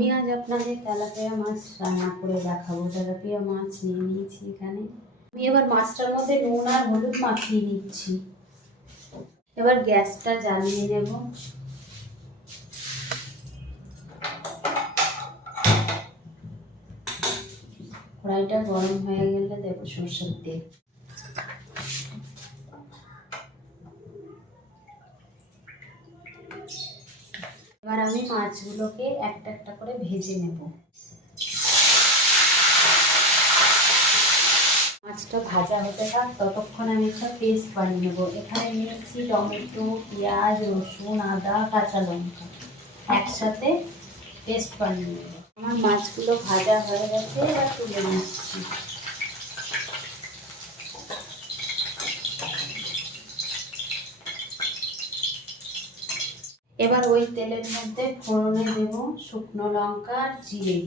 আমি আজ আপনাদের তেলাপিয়া মাছ রান্না করে দেখাবো। তেলাপিয়া মাছ নিয়ে নিয়েছি এখানে। আমি এবার মাছটার মধ্যে নুন আর হলুদ মাখিয়ে নিচ্ছি। এবার গ্যাসটা জ্বালিয়ে নেব। কড়াইটা গরম হয়ে গেলে দেবো সর্ষের তেল। এবার আমি মাছগুলোকে একটা একটা করে ভেজে নেব। মাছটা ভাজা হতে থাক, ততক্ষণ আমি একটা পেস্ট বানিয়ে নেব। এখানে নিয়েছি টমেটো, পেঁয়াজ, রসুন, আদা, কাঁচা লঙ্কা। একসাথে পেস্ট বানিয়ে নেব। আমার মাছগুলো ভাজা হয়ে গেছে, এবার তুলে নিচ্ছি। এবার ওই তেলের মধ্যে ফোড়নে দেব শুকনো লঙ্কা আর জিরে।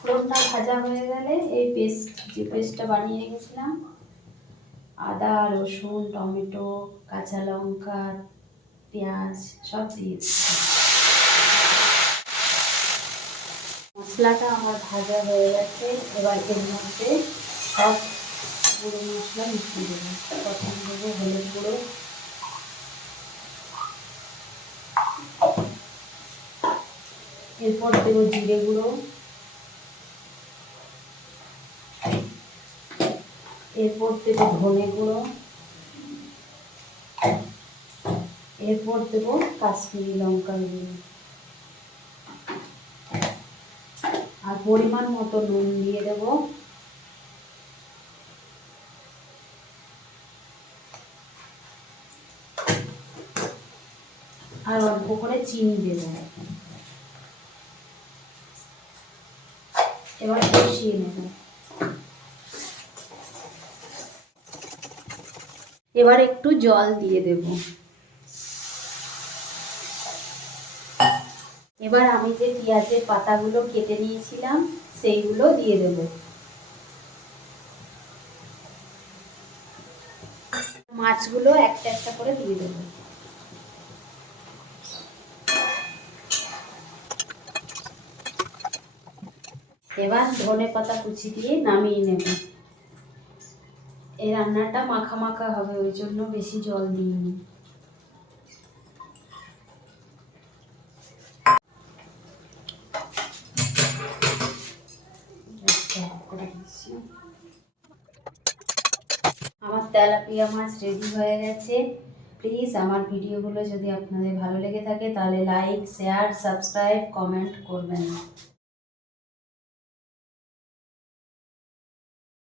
ফোড়নটা ভাজা হয়ে গেলে এই পেস্ট, যে পেস্টটা বানিয়ে রেখেছিলাম আদা, রসুন, টমেটো, কাঁচা লঙ্কা, পেঁয়াজ, সব দিয়ে মশলাটা আমার ভাজা হয়ে গেছে, এবার এর মধ্যে সব গুঁড়ো মশলা মিশিয়ে দেবো প্রথম দেবো হলুদ গুঁড়ো এরপর দেবো জিরে গুঁড়ো। এরপর দেবো ধনে গুঁড়ো। এরপর দেবো কাশ্মীরি লঙ্কার গুঁড়ো। আর পরিমাণ মতো নুন দিয়ে দেবো। আর অল্প করে চিনি দেবো। এবার কষিয়ে নেব। এবার একটু জল দিয়ে দেব। এবার আমি যে পেঁয়াজের পাতাগুলো কেটে নিয়েছিলাম, সেইগুলো দিয়ে দেব। মাছগুলো একটা একটা করে দিয়ে দেবো। এবার ধনে পাতা কুচি দিয়ে নামিয়ে নেব। এই রান্নাটা মাখা মাখা হবে, ওই জন্য বেশি জল দিইনি। আমার তেলাপিয়া মাছ রেডি হয়ে গেছে। প্লিজ আমার ভিডিওগুলো যদি আপনাদের ভালো লেগে থাকে, তাহলে লাইক শেয়ার সাবস্ক্রাইব কমেন্ট করবেন